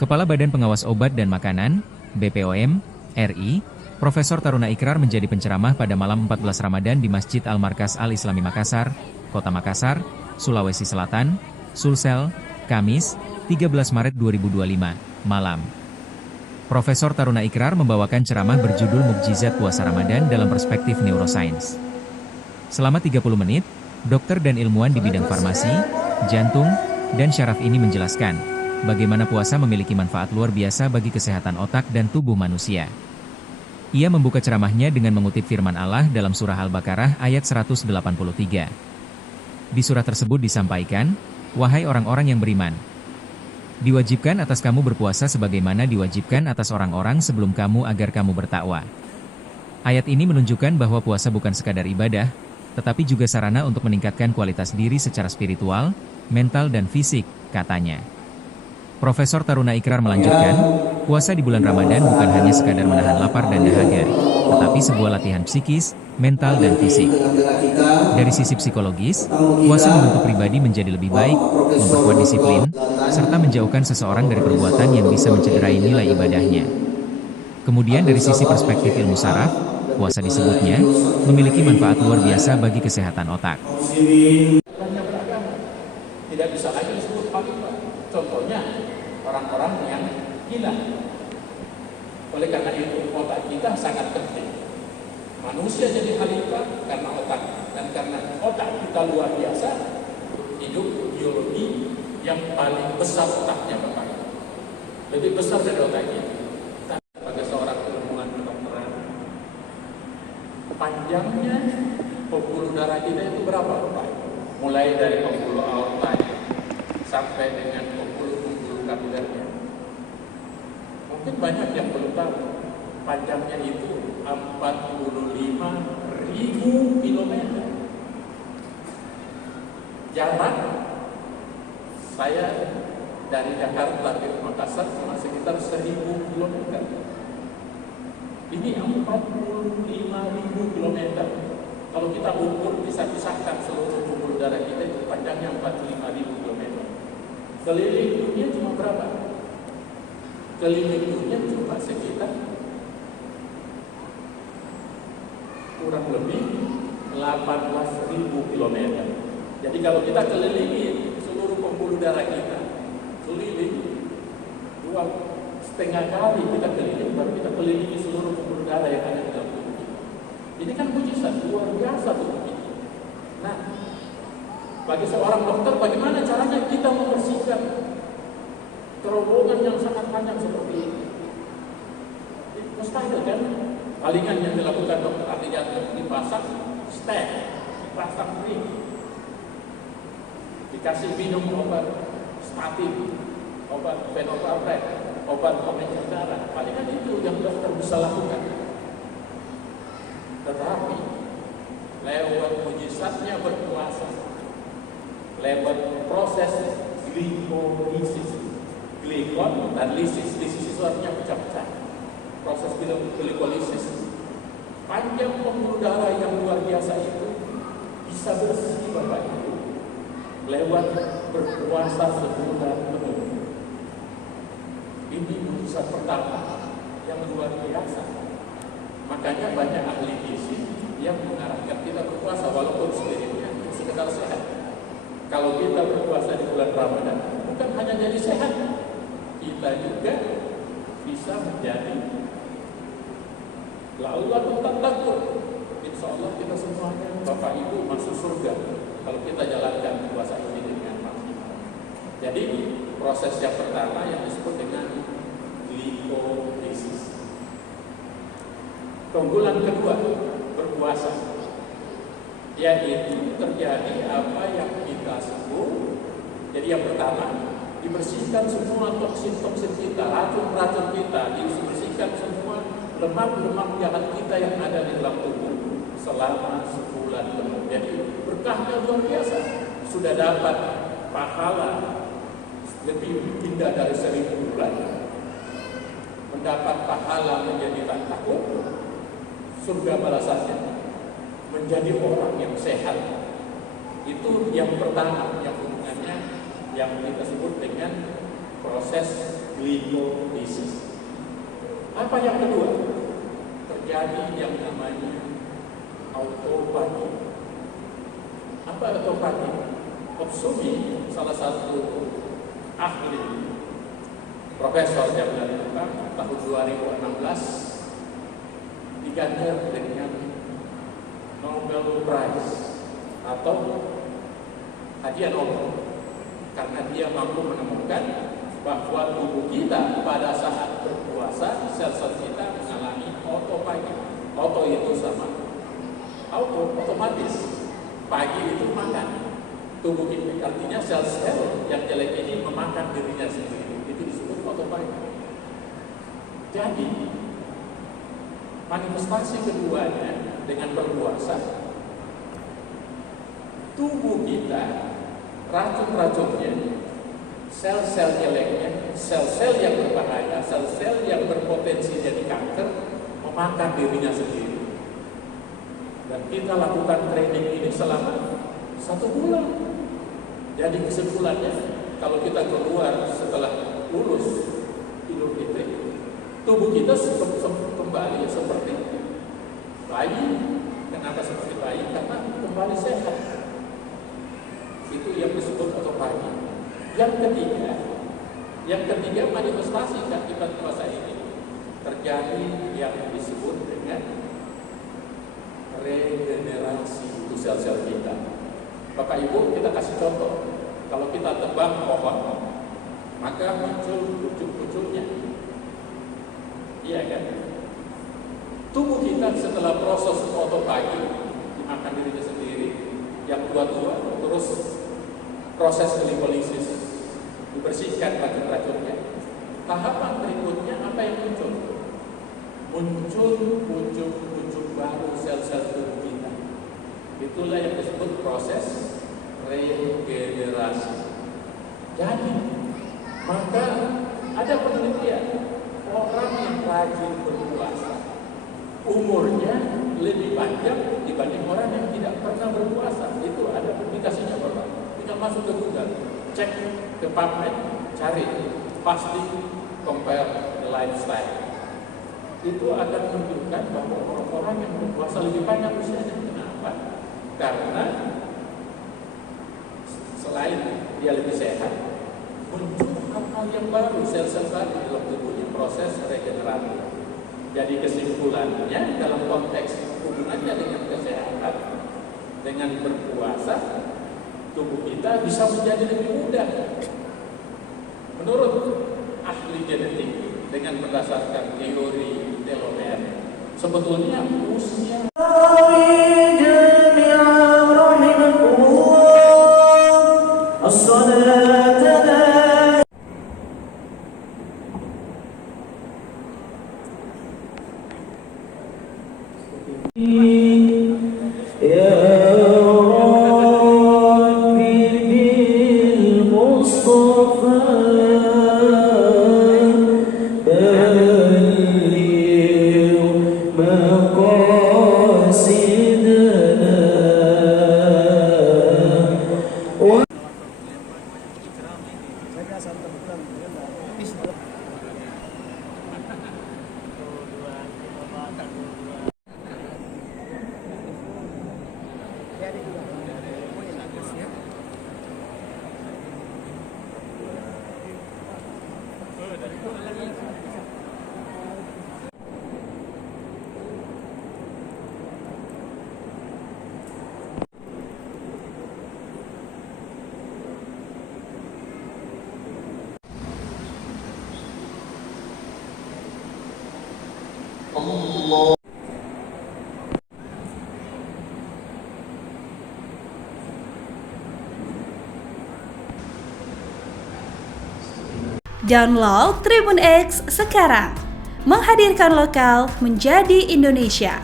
Kepala Badan Pengawas Obat dan Makanan, BPOM, RI, Profesor Taruna Ikrar menjadi penceramah pada malam 14 Ramadan di Masjid Al-Markas Al-Islami Makassar, Kota Makassar, Sulawesi Selatan, Sulsel, Kamis, 13 Maret 2025, malam. Profesor Taruna Ikrar membawakan ceramah berjudul Mukjizat Puasa Ramadan dalam Perspektif Neuroscience. Selama 30 menit, dokter dan ilmuwan di bidang farmasi, jantung, dan syaraf ini menjelaskan bagaimana puasa memiliki manfaat luar biasa bagi kesehatan otak dan tubuh manusia. Ia membuka ceramahnya dengan mengutip firman Allah dalam surah Al-Baqarah ayat 183. Di surah tersebut disampaikan, "Wahai orang-orang yang beriman, diwajibkan atas kamu berpuasa sebagaimana diwajibkan atas orang-orang sebelum kamu agar kamu bertakwa." Ayat ini menunjukkan bahwa puasa bukan sekadar ibadah, tetapi juga sarana untuk meningkatkan kualitas diri secara spiritual, mental dan fisik, katanya. Profesor Taruna Ikrar melanjutkan, puasa di bulan Ramadan bukan hanya sekadar menahan lapar dan dahaga, tetapi sebuah latihan psikis, mental dan fisik. Dari sisi psikologis, puasa membentuk pribadi menjadi lebih baik, memperkuat disiplin, serta menjauhkan seseorang dari perbuatan yang bisa mencederai nilai ibadahnya. Kemudian dari sisi perspektif ilmu saraf, puasa disebutnya memiliki manfaat luar biasa bagi kesehatan otak. Tidak bisa lagi disebut khalifah. Contohnya orang-orang yang gila. Oleh karena itu otak kita sangat penting. Manusia jadi khalifah karena otak, dan karena otak kita luar biasa, hidup biologi yang paling besar otaknya Bapak. Lebih besar dari otak kita. Sebagai seorang ilmuwan kedokteran, panjangnya pembuluh darah kita itu berapa Bapak? Mulai dari pembuluh aorta sampai dengan pembuluh kapilernya. Mungkin banyak yang belum tahu, panjangnya itu 45.000 kilometer. Jarak saya dari Jakarta ke Makassar cuma sekitar 1.000 kilometer. Ini 45.000 kilometer. Kalau kita ukur, bisa pisahkan seluruh pembuluh darah kita itu panjangnya 45.000 km. Keliling dunia cuma berapa? Keliling dunia cuma sekitar kurang lebih 18.000 km. Jadi kalau kita kelilingi seluruh pembuluh darah kita, keliling 2,5 kali kita keliling, baru kita kelilingi seluruh pembuluh darah yang ada di dalam tubuh kita. Ini kan mujizat luar biasa tubuh kita. Nah, bagi seorang dokter, bagaimana caranya kita membersihkan terowongan yang sangat panjang seperti ini? Mustahil kan? Palingan yang dilakukan dokter ahli jantung dipasang stent, dipasang ring, dikasih minum obat statin, obat fenobarbital, obat pengencer darah. Palingan itu yang dokter bisa lakukan. Tetapi lewat mujizatnya berpuasa, lewat proses glikolisis, glikon dan lisis itu artinya pecah-pecah. Proses glikolisis, panjang pembuluh darah yang luar biasa itu bisa bersih Bapak Ibu lewat berpuasa sebulan penuh. Ini mujizat pertama yang luar biasa. Makanya banyak ahli gizi yang mengarahkan kita berpuasa walaupun sebenarnya sekedar sehat. Kalau kita berpuasa di bulan Ramadan, bukan hanya jadi sehat, kita juga bisa menjadi la'allakum tattaqun. Insya Allah kita semuanya Bapak Ibu masuk surga kalau kita jalankan puasa ini dengan maksimal. Jadi proses yang pertama yang disebut dengan glikolisis. Keunggulan kedua berpuasa, yaitu terjadi apa yang kita sebut. Jadi yang pertama, dibersihkan semua toksin-toksin kita, racun-racun kita, dibersihkan semua lemak-lemak jahat kita yang ada di dalam tubuh selama sebulan penuh. Jadi berkahnya luar biasa. Sudah dapat pahala lebih indah dari 1.000 bulan. Mendapat pahala menjadi tak takut, surga balasannya menjadi orang yang sehat. Itu yang pertama, yang hubungannya yang kita sebut dengan proses glikolisis. Apa yang kedua? Terjadi yang namanya autofagi. Apa autofagi? Opsumi, salah satu ahli profesor yang dari Jepang tahun 2016 diganjar dengan Nobel Prize atau hadiah Nobel karena dia mampu menemukan bahwa tubuh kita pada saat berpuasa sel-sel kita mengalami autofagi. Auto itu sama otomatis, pagi itu makan. Tubuh kita artinya sel-sel yang jelek ini memakan dirinya sendiri. Itu disebut autofagi. Jadi manifestasi keduanya dengan berpuasa, tubuh kita racun-racunnya, sel-sel jeleknya, sel-sel yang berbahaya, sel-sel yang berpotensi jadi kanker memakan dirinya sendiri. Dan kita lakukan training ini selama 1 bulan. Jadi kesimpulannya, kalau kita keluar setelah lulus Idul Fitri, tubuh kita kembali seperti bayi. Kenapa seperti bayi? Karena kembali sehat. Itu yang disebut autofagi. Yang ketiga manifestasi akibat puasa ini terjadi yang disebut dengan regenerasi itu sel-sel kita. Bapak Ibu, kita kasih contoh. Kalau kita tebang pohon, maka muncul pucuk-pucuknya. Iya kan? Tubuh kita setelah proses autofagi dimakan dirinya sendiri, yang tua-tua terus proses glikolisis dibersihkan racun-racunnya. Tahapan berikutnya apa yang muncul? Muncul pucuk-pucuk baru sel-sel tubuh kita. Itulah yang disebut proses regenerasi. Jadi, maka ada penelitian orang yang rajin berpuasa umurnya lebih panjang dibanding orang yang tidak pernah berpuasa. Itu ada publikasinya Bapak. Tinggal masuk ke Google, cek ke PubMed, cari pasti compare lifestyle. Itu akan menunjukkan bahwa orang-orang yang berpuasa lebih panjang usianya. Kenapa? Karena selain dia lebih sehat, muncul hal-hal yang baru, sel-sel baru di dalam tubuhnya, proses regenerasi. Jadi kesimpulannya dalam konteks hubungannya dengan kesehatan, dengan berpuasa, tubuh kita bisa menjadi lebih muda. Menurut ahli genetik dengan berdasarkan teori telomer, sebetulnya usia Download Tribun X sekarang, menghadirkan lokal menjadi Indonesia.